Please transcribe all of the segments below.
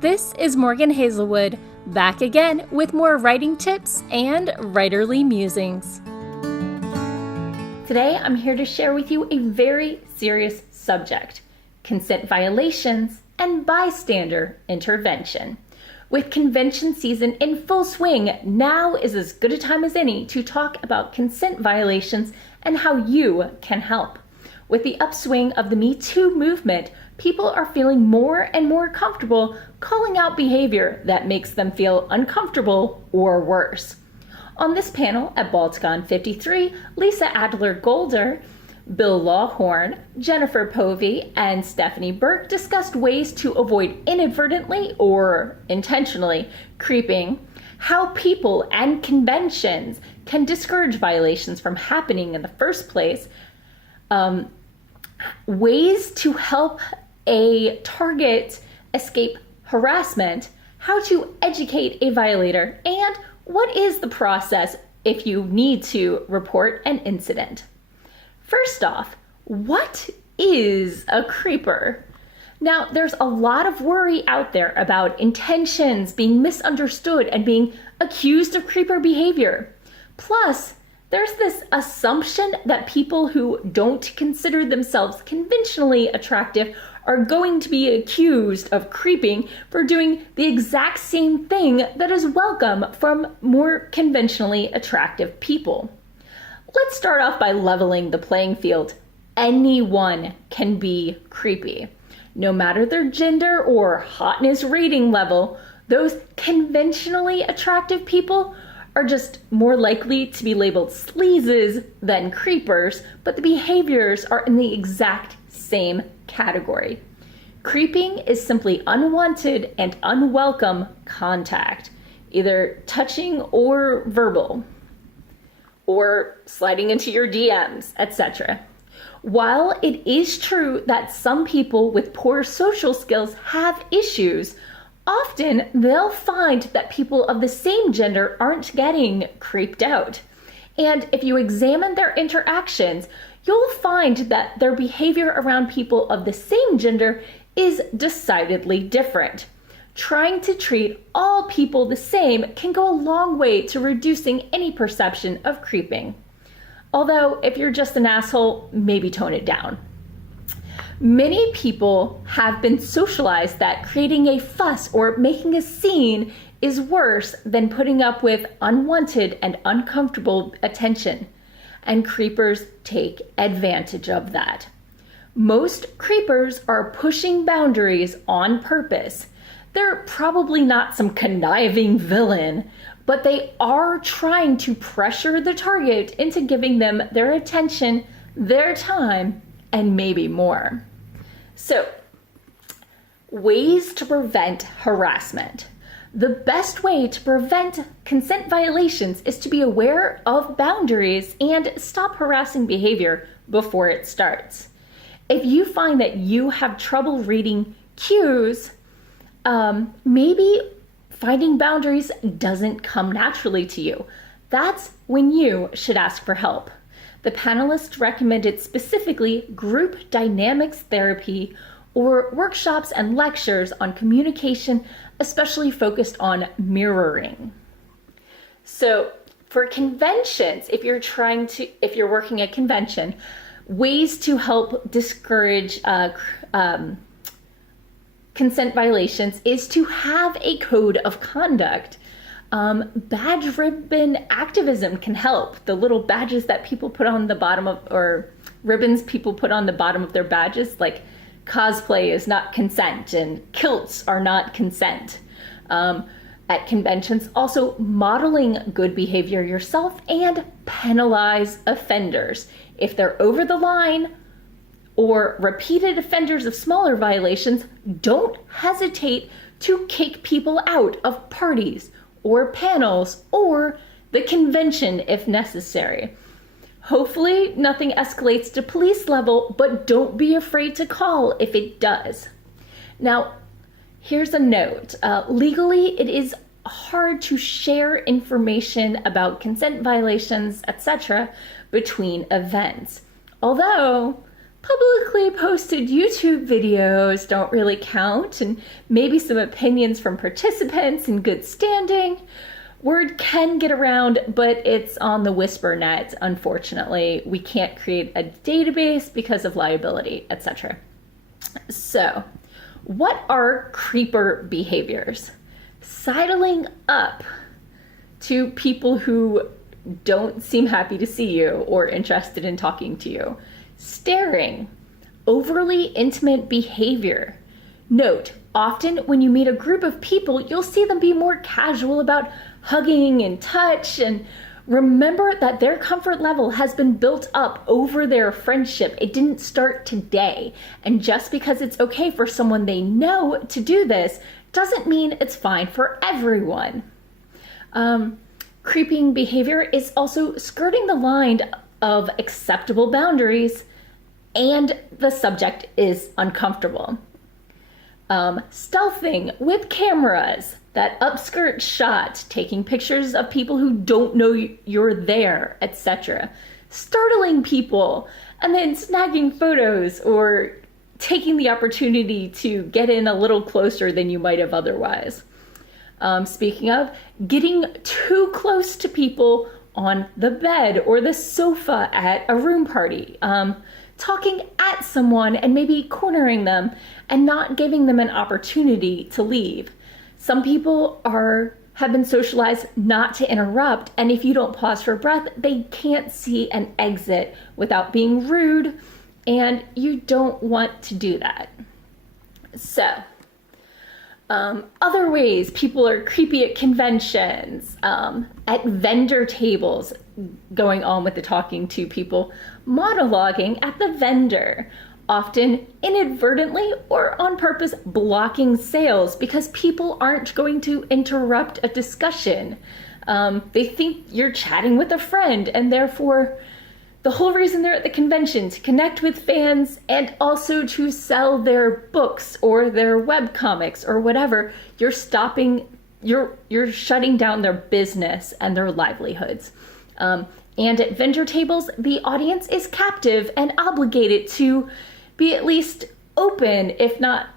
This is Morgan Hazelwood, back again with more writing tips and writerly musings. Today I'm here to share with you a very serious subject: consent violations and bystander intervention. With convention season in full swing, now is as good a time as any to talk about consent violations and how you can help. With the upswing of the Me Too movement, people are feeling more and more comfortable calling out behavior that makes them feel uncomfortable or worse. On this panel at Balticon 53, Lisa Adler-Golder, Bill Lawhorn, Jennifer Povey, and Stephanie Burke discussed ways to avoid inadvertently or intentionally creeping, how people and conventions can discourage violations from happening in the first place, ways to help a target escape harassment, how to educate a violator, and what is the process if you need to report an incident. First off, what is a creeper? Now, there's a lot of worry out there about intentions being misunderstood and being accused of creeper behavior. Plus, there's this assumption that people who don't consider themselves conventionally attractive are going to be accused of creeping for doing the exact same thing that is welcome from more conventionally attractive people. Let's start off by leveling the playing field. Anyone can be creepy. No matter their gender or hotness rating level, those conventionally attractive people are just more likely to be labeled sleazes than creepers, but the behaviors are in the exact same category. Creeping is simply unwanted and unwelcome contact, either touching or verbal, or sliding into your DMs, etc. While it is true that some people with poor social skills have issues, often they'll find that people of the same gender aren't getting creeped out. And if you examine their interactions, you'll find that their behavior around people of the same gender is decidedly different. Trying to treat all people the same can go a long way to reducing any perception of creeping. Although, if you're just an asshole, maybe tone it down. Many people have been socialized that creating a fuss or making a scene is worse than putting up with unwanted and uncomfortable attention, and creepers take advantage of that. Most creepers are pushing boundaries on purpose. They're probably not some conniving villain, but they are trying to pressure the target into giving them their attention, their time, and maybe more. So, ways to prevent harassment. The best way to prevent consent violations is to be aware of boundaries and stop harassing behavior before it starts. If you find that you have trouble reading cues, maybe finding boundaries doesn't come naturally to you. That's when you should ask for help. The panelists recommended specifically group dynamics therapy or workshops and lectures on communication, especially focused on mirroring. So for conventions, if you're working at convention, ways to help discourage consent violations is to have a code of conduct. Badge ribbon activism can help. The little badges that people put on the bottom of, or ribbons people put on the bottom of their badges, like cosplay is not consent and kilts are not consent. At conventions, also modeling good behavior yourself and penalize offenders. If they're over the line or repeated offenders of smaller violations, don't hesitate to kick people out of parties or panels or the convention if necessary. Hopefully nothing escalates to police level, but don't be afraid to call if it does. Now, here's a note. Legally, it is hard to share information about consent violations, etc., between events. Although, publicly posted YouTube videos don't really count, and maybe some opinions from participants in good standing. Word can get around, but it's on the whisper net, unfortunately. We can't create a database because of liability, etc. So, what are creeper behaviors? Sidling up to people who don't seem happy to see you or interested in talking to you. Staring, overly intimate behavior. Note, often when you meet a group of people, you'll see them be more casual about hugging and touch, and remember that their comfort level has been built up over their friendship. It didn't start today. And just because it's okay for someone they know to do this doesn't mean it's fine for everyone. Creeping behavior is also skirting the line of acceptable boundaries, and the subject is uncomfortable. Stealthing with cameras, that upskirt shot, taking pictures of people who don't know you're there, etc. Startling people and then snagging photos or taking the opportunity to get in a little closer than you might have otherwise. Speaking of, getting too close to people on the bed or the sofa at a room party. Talking at someone and maybe cornering them and not giving them an opportunity to leave. Some people have been socialized not to interrupt, and if you don't pause for breath, they can't see an exit without being rude, and you don't want to do that. So, other ways people are creepy at conventions, at vendor tables, going on with the talking to people, monologuing at the vendor, often inadvertently or on purpose blocking sales because people aren't going to interrupt a discussion. They think you're chatting with a friend, and therefore the whole reason they're at the convention, to connect with fans and also to sell their books or their webcomics or whatever. You're shutting down their business and their livelihoods. And at vendor tables, the audience is captive and obligated to be at least open, if not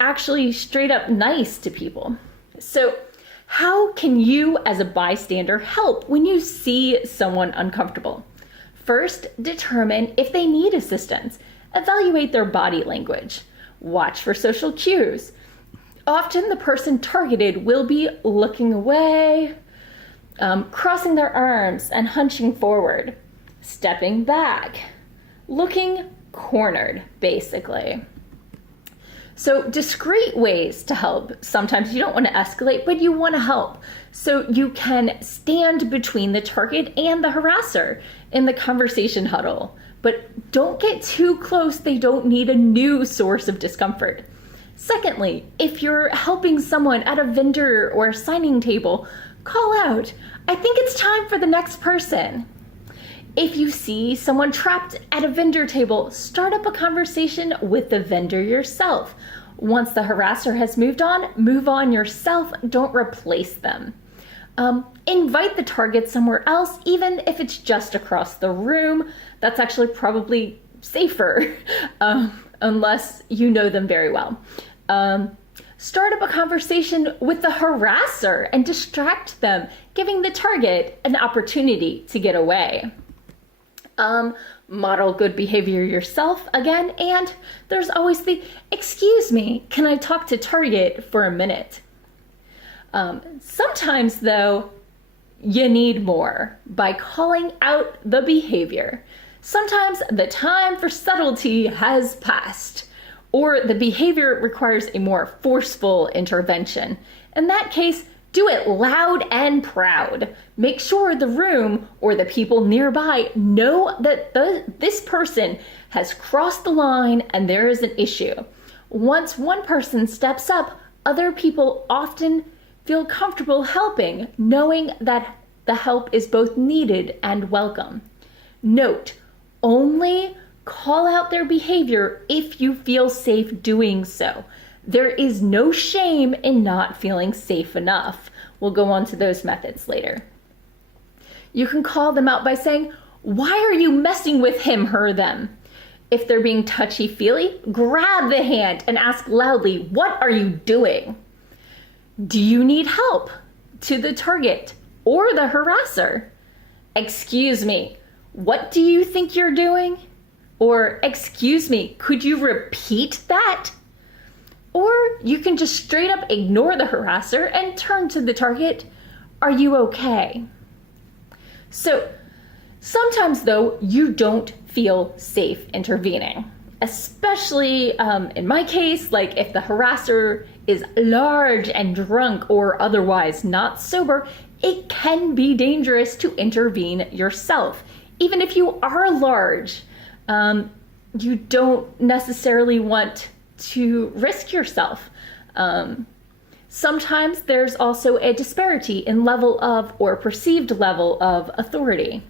actually straight up nice to people. So how can you as a bystander help when you see someone uncomfortable? First, determine if they need assistance. Evaluate their body language. Watch for social cues. Often the person targeted will be looking away, crossing their arms and hunching forward, stepping back, looking cornered, basically. So discreet ways to help. Sometimes you don't want to escalate, but you want to help. So you can stand between the target and the harasser in the conversation huddle, but don't get too close. They don't need a new source of discomfort. Secondly, if you're helping someone at a vendor or a signing table, call out, "I think it's time for the next person." If you see someone trapped at a vendor table, start up a conversation with the vendor yourself. Once the harasser has moved on, move on yourself. Don't replace them. Invite the target somewhere else, even if it's just across the room. That's actually probably safer, unless you know them very well. Start up a conversation with the harasser and distract them, giving the target an opportunity to get away. Model good behavior yourself again, and there's always the, "Excuse me, can I talk to target for a minute?" Sometimes though, you need more by calling out the behavior. Sometimes the time for subtlety has passed, or the behavior requires a more forceful intervention. In that case, do it loud and proud. Make sure the room or the people nearby know that this person has crossed the line and there is an issue. Once one person steps up, other people often feel comfortable helping, knowing that the help is both needed and welcome. Note, only call out their behavior if you feel safe doing so. There is no shame in not feeling safe enough. We'll go on to those methods later. You can call them out by saying, "Why are you messing with him, her, them?" If they're being touchy-feely, grab the hand and ask loudly, "What are you doing?" Do you need help? To the target or the harasser. "Excuse me, what do you think you're doing?" Or, "Excuse me, could you repeat that?" Or you can just straight up ignore the harasser and turn to the target, "Are you okay?" So sometimes though, you don't feel safe intervening, especially in my case, like if the harasser is large and drunk or otherwise not sober, it can be dangerous to intervene yourself. Even if you are large, you don't necessarily want to risk yourself. Sometimes there's also a disparity in level of or perceived level of authority.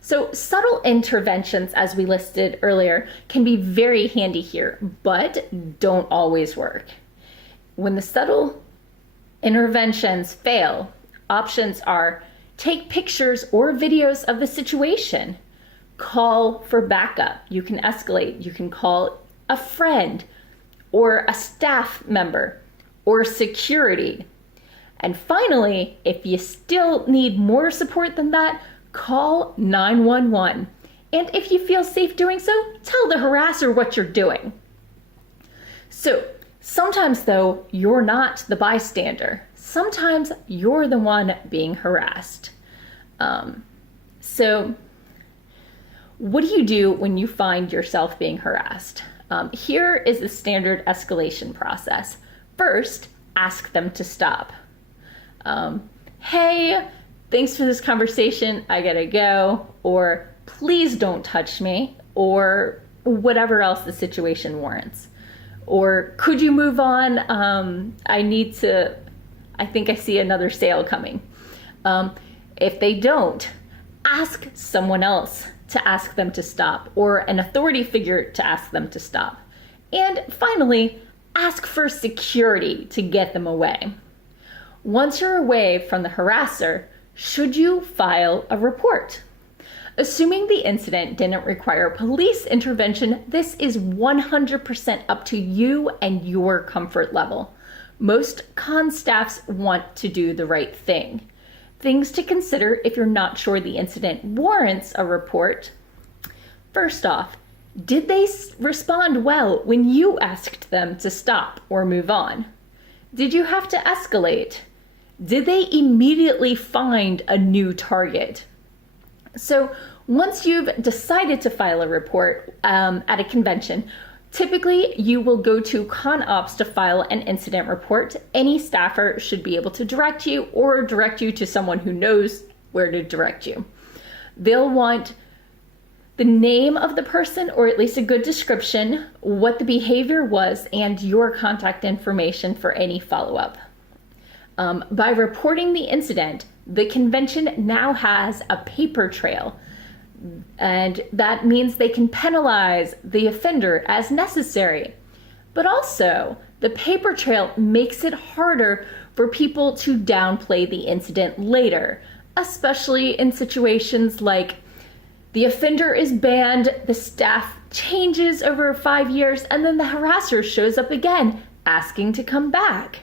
So subtle interventions, as we listed earlier, can be very handy here, but don't always work. When the subtle interventions fail, options are take pictures or videos of the situation, call for backup. You can escalate. You can call a friend or a staff member or security. And finally, if you still need more support than that, call 911. And if you feel safe doing so, tell the harasser what you're doing. So sometimes though, you're not the bystander. Sometimes you're the one being harassed. So what do you do when you find yourself being harassed? Here is the standard escalation process. First, ask them to stop. Hey, thanks for this conversation, I gotta go, or please don't touch me, or whatever else the situation warrants. Or could you move on? I think I see another sale coming. If they don't, ask someone else to ask them to stop, or an authority figure to ask them to stop. And finally, ask for security to get them away. Once you're away from the harasser, should you file a report? Assuming the incident didn't require police intervention, this is 100% up to you and your comfort level. Most con staffs want to do the right thing. Things to consider if you're not sure the incident warrants a report. First off, did they respond well when you asked them to stop or move on? Did you have to escalate? Did they immediately find a new target? So once you've decided to file a report at a convention, typically you will go to Con Ops to file an incident report. Any staffer should be able to direct you or direct you to someone who knows where to direct you. They'll want the name of the person, or at least a good description, what the behavior was, and your contact information for any follow-up. By reporting the incident, the convention now has a paper trail, and that means they can penalize the offender as necessary. But also, the paper trail makes it harder for people to downplay the incident later, especially in situations like the offender is banned, the staff changes over 5 years, and then the harasser shows up again, asking to come back.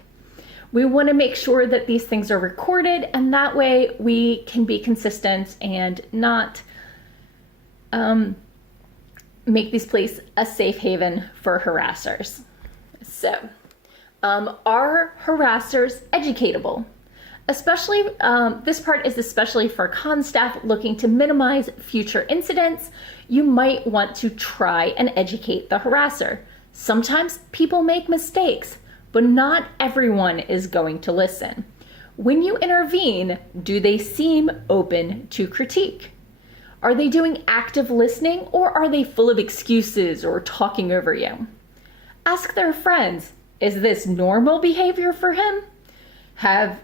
We want to make sure that these things are recorded, and that way we can be consistent and not make this place a safe haven for harassers. So, are harassers educatable? Especially, this part is especially for con staff looking to minimize future incidents. You might want to try and educate the harasser. Sometimes people make mistakes, but not everyone is going to listen. When you intervene, do they seem open to critique? Are they doing active listening, or are they full of excuses or talking over you? Ask their friends, is this normal behavior for him? Has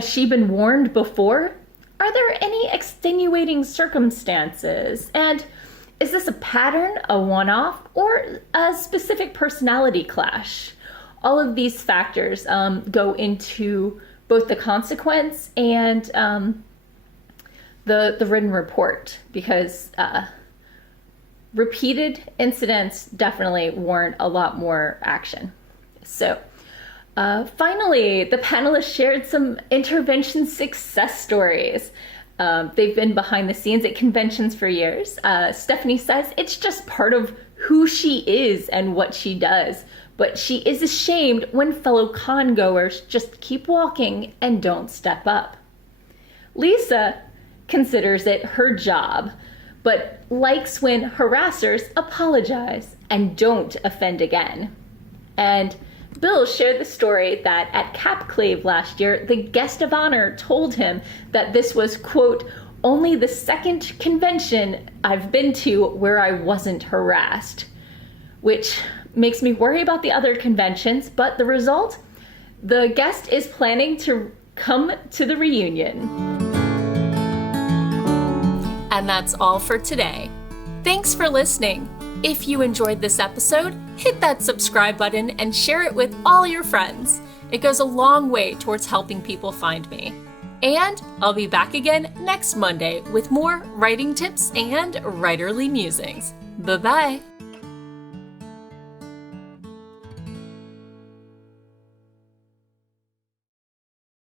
she been warned before? Are there any extenuating circumstances? And is this a pattern, a one-off, or a specific personality clash? All of these factors go into both the consequence and the written report, because repeated incidents definitely warrant a lot more action. So finally, the panelists shared some intervention success stories. They've been behind the scenes at conventions for years. Stephanie says it's just part of who she is and what she does, but she is ashamed when fellow con goers just keep walking and don't step up. Lisa considers it her job, but likes when harassers apologize and don't offend again. And Bill shared the story that at Capclave last year, the guest of honor told him that this was, quote, only the second convention I've been to where I wasn't harassed, which makes me worry about the other conventions, but the result? The guest is planning to come to the reunion. And that's all for today. Thanks for listening. If you enjoyed this episode, hit that subscribe button and share it with all your friends. It goes a long way towards helping people find me. And I'll be back again next Monday with more writing tips and writerly musings. Bye-bye.